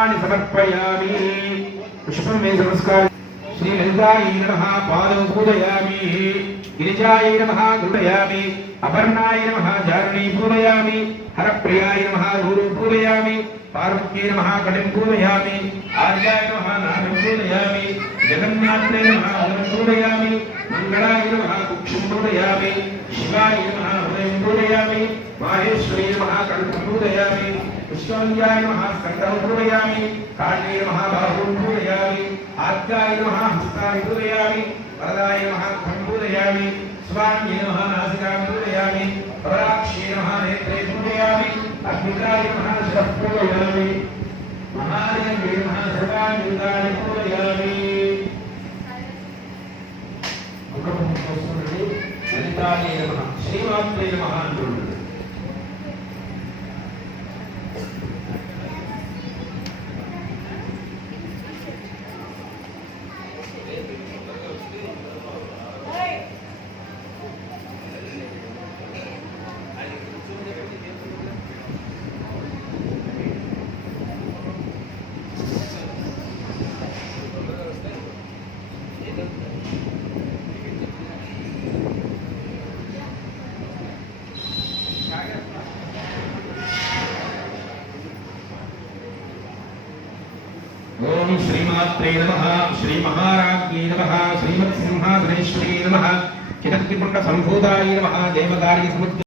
समर्पयामि पुष्पं मे नमस्कार श्री ललितायै नमः पादौ पूजयामि गिरिजायै नमः गृहयामि अपर्णायै नमः जारुणी पूजयामि हरप्रियायै नमः गुरु पूजयामि पार्वत्यै नमः कटिं पूजयामि आर्याय नमः नामं पूजयामि जगन्नाथाय नमः अग्रं पूजयामि मंगलाय नमः कुक्षं पूजयामि शिवाय नमः हृदयं पूजयामि माहेश्वरी नमः कण्ठं पूजयामि विष्णुंजाय नमः स्कंदं पूजयामि काण्डे नमः बाहुं पूजयामि आद्याय नमः हस्तां पूजयामि वरदाय नमः मुखं पूजयामि स्वान्ये नमः नासिकां पूजयामि पराक्षे नमः नेत्रे पूजयामि अग्निद्राय नमः शिरः पूजयामि महादेव्ये नमः सर्वाङ्गानि पूजयामि मुखं पूजयामि ललितायै नमः श्रीमात्रे नमः अंटुंटది ओम श्रीमात्रे नमः श्री महाराज्ञे नमः श्रीमत्सिंहासनेश्वरी नमः चिदग्निकुण्ड संभूताय नमः देवकार्य समुद्र